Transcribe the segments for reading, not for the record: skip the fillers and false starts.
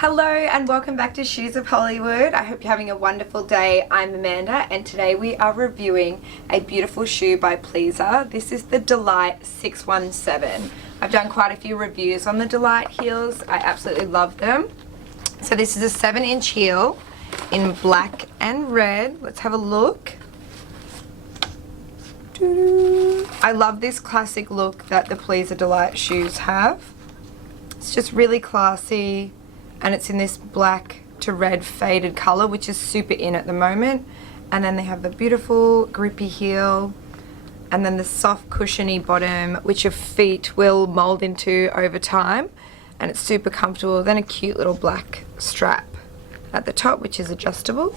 Hello and welcome back to Shoes of Hollywood. I hope you're having a wonderful day. I'm Amanda and today we are reviewing a beautiful shoe by Pleaser. This is the Delight 617. I've done quite a few reviews on the Delight heels. I absolutely love them. So this is a 7-inch heel in black and red. Let's have a look. I love this classic look that the Pleaser Delight shoes have. It's just really classy. And it's in this black to red faded color, which is super in at the moment. And then they have the beautiful grippy heel and then the soft cushiony bottom, which your feet will mold into over time. And it's super comfortable. Then a cute little black strap at the top, which is adjustable.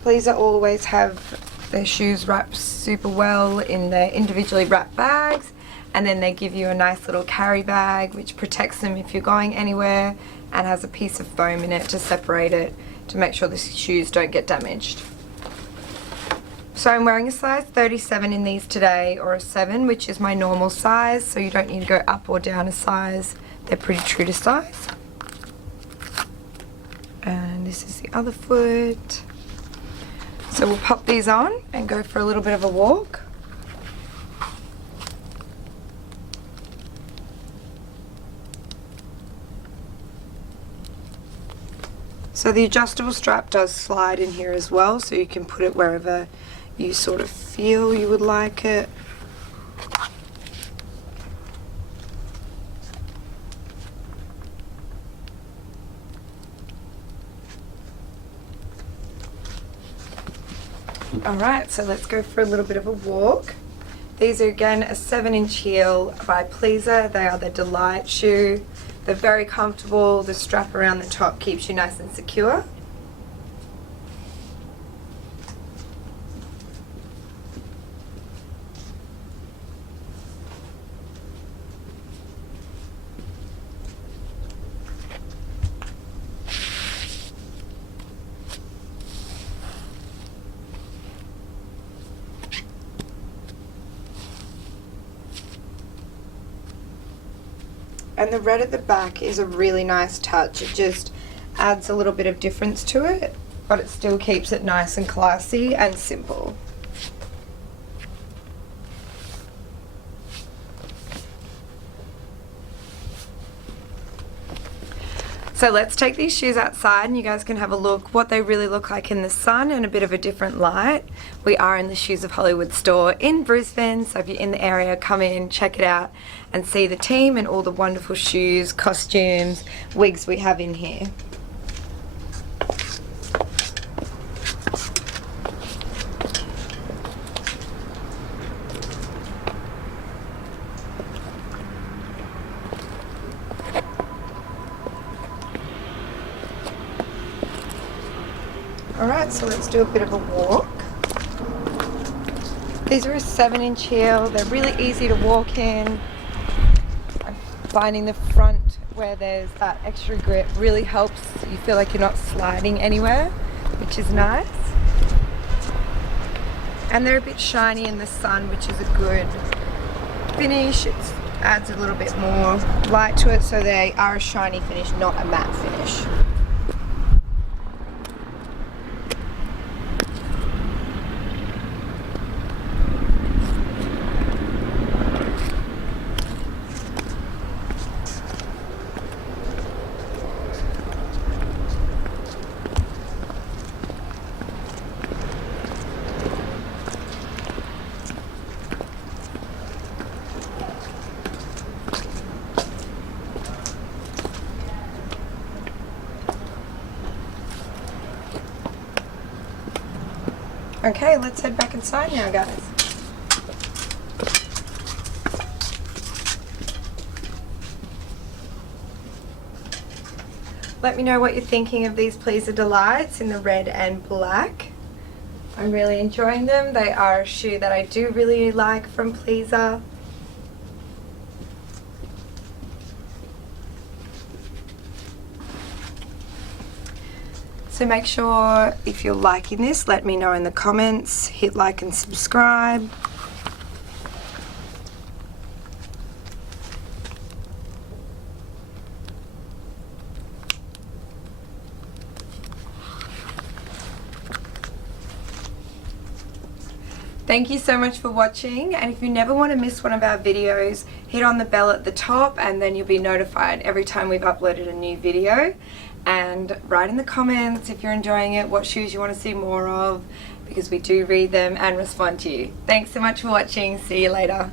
Pleaser always have their shoes wrapped super well in their individually wrapped bags. And then they give you a nice little carry bag which protects them if you're going anywhere and has a piece of foam in it to separate it to make sure the shoes don't get damaged. So I'm wearing a size 37 in these today, or a 7, which is my normal size, so you don't need to go up or down a size. They're pretty true to size. And this is the other foot. So we'll pop these on and go for a little bit of a walk. So the adjustable strap does slide in here as well, so you can put it wherever you sort of feel you would like it. Alright, so let's go for a little bit of a walk. These are again a 7-inch heel by Pleaser. They are the Delight shoe. They're very comfortable. The strap around the top keeps you nice and secure. And the red at the back is a really nice touch. It just adds a little bit of difference to it, but it still keeps it nice and classy and simple. So let's take these shoes outside and you guys can have a look what they really look like in the sun and a bit of a different light. We are in the Shoes of Hollywood store in Brisbane, so if you're in the area, come in, check it out and see the team and all the wonderful shoes, costumes, wigs we have in here. Alright, so let's do a bit of a walk. These are a 7-inch heel. They're really easy to walk in. I'm finding the front where there's that extra grip really helps. You feel like you're not sliding anywhere, which is nice. And they're a bit shiny in the sun, which is a good finish. It adds a little bit more light to it, so they are a shiny finish, not a matte finish. Okay, let's head back inside now, guys. Let me know what you're thinking of these Pleaser Delights in the red and black. I'm really enjoying them. They are a shoe that I do really like from Pleaser. So make sure if you're liking this, let me know in the comments, hit like and subscribe. Thank you so much for watching, and if you never want to miss one of our videos, hit on the bell at the top and then you'll be notified every time we've uploaded a new video. And write in the comments if you're enjoying it, what shoes you want to see more of, because we do read them and respond to you. Thanks so much for watching. See you later.